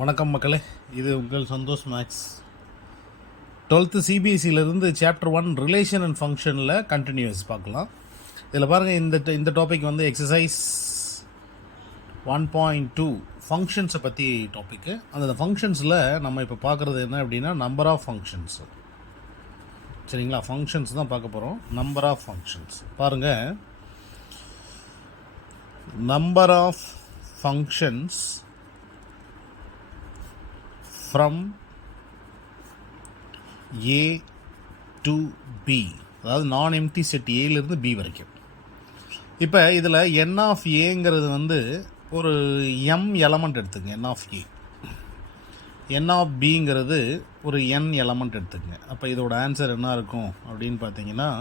வணக்கம் மக்களே, இது உங்கள் சந்தோஷ் மேக்ஸ். 12th சிபிஎஸ்சியிலேருந்து சாப்டர் 1 ரிலேஷன் அண்ட் ஃபங்க்ஷனில் கண்டினியூஸ் பார்க்கலாம். இதில் பாருங்கள், இந்த டாபிக் வந்து எக்ஸசைஸ் 1.2 ஃபங்க்ஷன்ஸை பற்றி டாப்பிக்கு. அந்த ஃபங்க்ஷன்ஸில் நம்ம இப்போ பார்க்குறது என்ன அப்படின்னா நம்பர் ஆஃப் ஃபங்க்ஷன்ஸ். சரிங்களா, ஃபங்க்ஷன்ஸ் தான் பார்க்க போகிறோம். நம்பர் ஆஃப் ஃபங்க்ஷன்ஸ் பாருங்கள். Number of functions from A to B, அதாவது நான் எம்டி செட் ஏலேருந்து பி வரைக்கும். இப்போ இதில் என் ஆஃப் ஏங்கிறது வந்து ஒரு எம் எலமெண்ட் எடுத்துங்க. என் ஆஃப் ஏ, என் ஆஃப் பிங்கிறது ஒரு என் எலமெண்ட் எடுத்துக்கங்க. அப்போ இதோட ஆன்சர் என்ன இருக்கும் அப்படின்னு பார்த்தீங்கன்னா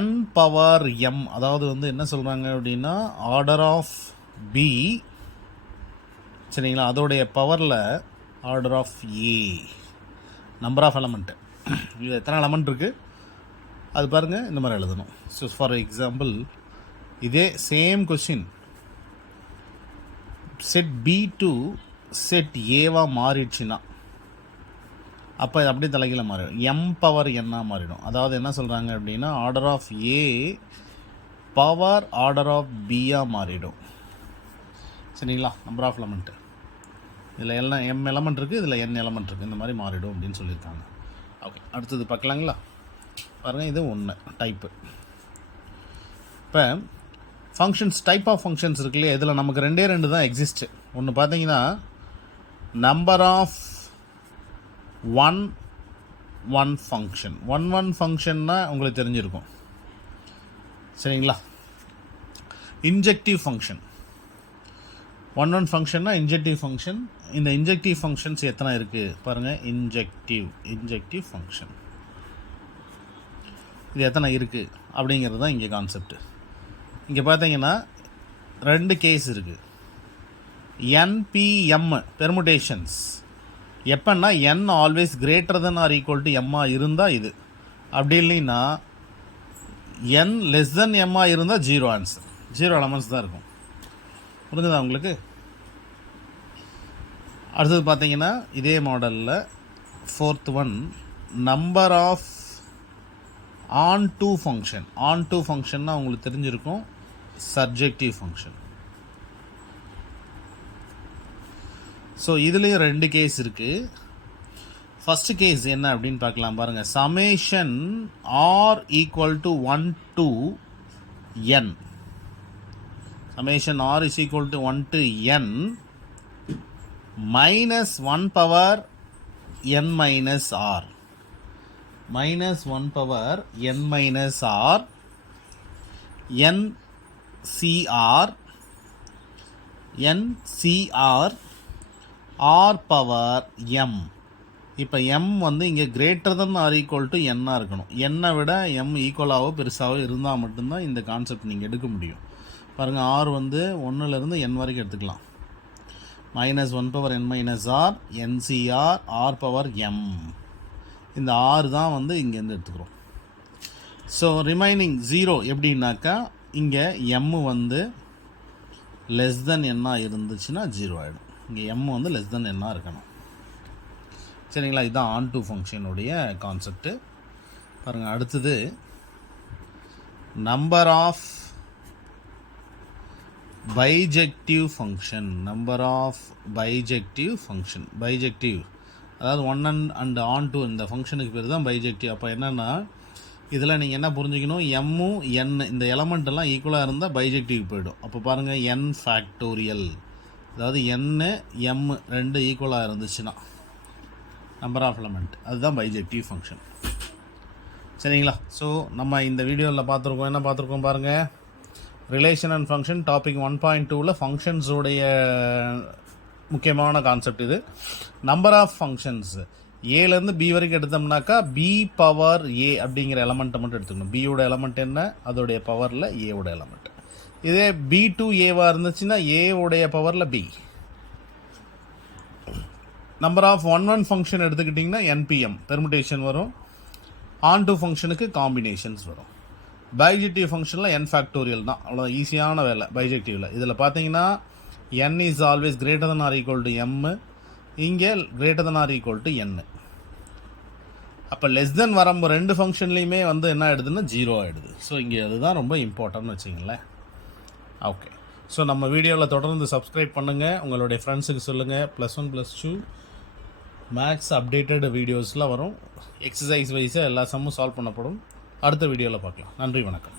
n பவர் m, அதாவது வந்து என்ன சொல்கிறாங்க அப்படின்னா ஆர்டர் ஆஃப் பி, சரிங்களா, அதோடைய பவரில் order of A, number of element. இது எத்தனை எலமெண்ட் இருக்குது அது பாருங்கள், இந்த மாதிரி எழுதணும். ஸோ ஃபார் எக்ஸாம்பிள், இதே same question set B to set ஏவாக மாறிடுச்சுன்னா அப்போ இது அப்படியே தலைகீழ மாறிடும், எம் பவர் என்னாக மாறிடும். அதாவது என்ன சொல்கிறாங்க அப்படின்னா order of A power order of பியாக மாறிடும். சரிங்களா, நம்பர் ஆஃப் எலமெண்ட்டு. இதில் எல்லாம் எம் எலமெண்ட் இருக்குது, இதில் என் எலமெண்ட் இருக்குது, இந்த மாதிரி மாறிடும் அப்படின்னு சொல்லியிருக்காங்க. ஓகே, அடுத்தது பார்க்கலாங்களா. பாருங்கள், இது ஒன்று டைப்பு. இப்போ ஃபங்க்ஷன்ஸ், டைப் ஆஃப் ஃபங்க்ஷன்ஸ் இருக்கு இல்லையா, இதில் நமக்கு ரெண்டு தான் எக்ஸிஸ்ட்டு. ஒன்று பார்த்தீங்கன்னா number of one function. One ஃபங்க்ஷன்னா உங்களுக்கு தெரிஞ்சிருக்கும். சரிங்களா, இன்ஜெக்டிவ் ஃபங்க்ஷன். ஒன் ஃபங்க்ஷன்னா இன்ஜெக்டிவ் ஃபங்க்ஷன். இந்த இன்ஜெக்டிவ் ஃபங்க்ஷன்ஸ் எத்தனை இருக்குது பாருங்கள். இன்ஜெக்டிவ் ஃபங்க்ஷன் இது எத்தனை இருக்குது அப்படிங்கிறது தான் இங்கே கான்செப்ட். இங்கே பார்த்தீங்கன்னா ரெண்டு கேஸ் இருக்குது. என்பிஎம் பெர்முடேஷன்ஸ் எப்போன்னா N always greater than or equal to எம்மாக இருந்தால் இது. அப்படி இல்லைன்னா என் லெஸ் தென் எம்மாக இருந்தால் ஜீரோ ஆன்சர், ஜீரோ எலமெண்ட்ஸ் தான் இருக்கும். புரிஞ்சுதா உங்களுக்கு? அடுத்தது பார்த்தீங்கன்னா இதே மாடலில் fourth one number of onto function. Onto ஃபங்க்ஷன்னா உங்களுக்கு தெரிஞ்சிருக்கும், சப்ஜெக்டிவ் ஃபங்க்ஷன். ஸோ இதுலேயும் ரெண்டு கேஸ் இருக்குது. ஃபஸ்ட்டு கேஸ் என்ன அப்படின்னு பார்க்கலாம் பாருங்கள். Summation r equal to 1 to n. Summation r is equal to 1 to n minus 1 power n minus r. Minus 1 power n minus r n cr r power m. இப்போ m வந்து இங்கே greater than or equal to n-ஆக இருக்கணும். n-ஐ விட m ஈக்குவலாகவோ பெருசாகவோ இருந்தால் மட்டும்தான் இந்த கான்செப்ட் நீங்கள் எடுக்க முடியும். பாருங்கள், ஆர் வந்து 1லேருந்து n வரைக்கும் எடுத்துக்கலாம். Minus 1 power n minus r n C r r power m. இந்த ஆர் தான் வந்து இங்கேருந்து எடுத்துக்கிறோம். ஸோ ரிமைனிங் 0 எப்படின்னாக்கா இங்கே எம் வந்து லெஸ் தென் என்னாக இருந்துச்சுன்னா 0 ஆகிடும். இங்கே எம் வந்து லெஸ் தென் என்னாக இருக்கணும். சரிங்களா, இதுதான் ஆன் டூ ஃபங்க்ஷனுடைய கான்செப்ட்டு. பாருங்கள், அடுத்தது number of bijective function. Number of bijective function. Bijective அதாவது ஒன் அண்ட் ஆன் டூ, இந்த ஃபங்க்ஷனுக்கு பேர் தான் பைஜெக்டிவ். அப்போ என்னென்னா இதில் நீங்கள் என்ன புரிஞ்சுக்கணும், எம்மும் என் இந்த எலமெண்ட்டெல்லாம் ஈக்குவலாக இருந்தால் பைஜெக்டிவ் போயிடும். அப்போ பாருங்கள், என் ஃபேக்டோரியல், அதாவது என்னு எம் ரெண்டு ஈக்குவலாக இருந்துச்சுன்னா நம்பர் ஆஃப் எலமெண்ட், அதுதான் பைஜெக்டிவ் ஃபங்க்ஷன். சரிங்களா, ஸோ நம்ம இந்த வீடியோவில் பார்த்துருக்கோம். என்ன பார்த்துருக்கோம் பாருங்கள், ரிலேஷன் அண்ட் ஃபங்க்ஷன் டாபிக் 1.2ல் ஃபங்க்ஷன்ஸோடைய முக்கியமான கான்செப்ட் இது. நம்பர் ஆஃப் ஃபங்க்ஷன்ஸ் ஏலேருந்து பி வரைக்கும் எடுத்தோம்னாக்கா பி பவர் ஏ அப்படிங்கிற எலமெண்ட்டை மட்டும் எடுத்துக்கணும். பியோட எலமெண்ட் என்ன, அதோடைய பவரில் ஏவோட எலமெண்ட். இதே பி டு ஏவாக இருந்துச்சுன்னா ஏவோடைய பவரில் b. Number of one function எடுத்துக்கிட்டிங்கன்னா என்பிஎம் பெர்முடேஷன் வரும். ஆன் டூ ஃபங்க்ஷனுக்கு காம்பினேஷன்ஸ் வரும். பைஜெக்டிவ் ஃபங்க்ஷனில் n ஃபேக்டோரியல் தான், அவ்வளோ ஈஸியான வேலை பைஜெக்டிவில். இதில் பார்த்தீங்கன்னா n is always greater than or equal to m, இங்கே greater than or equal to n. அப்போ லெஸ் தென் வரும்போது ரெண்டு ஃபங்க்ஷன்லேயுமே வந்து என்ன ஆகிடுதுன்னா 0 ஆகிடுது. ஸோ இங்கே அதுதான் ரொம்ப இம்பார்ட்டன்ட்னு வச்சுங்களேன். ஓகே, ஸோ நம்ம வீடியோவில் தொடர்ந்து சப்ஸ்கிரைப் பண்ணுங்கள், உங்களுடைய ஃப்ரெண்ட்ஸுக்கு சொல்லுங்கள். +1 +2 மேக்ஸ் அப்டேட்டட் வீடியோஸ்லாம் வரும். எக்ஸசைஸ் வைஸாக எல்லா சம்மும் சால்வ் பண்ணப்படும். அடுத்த வீடியோவில் பார்க்கலாம். நன்றி, வணக்கம்.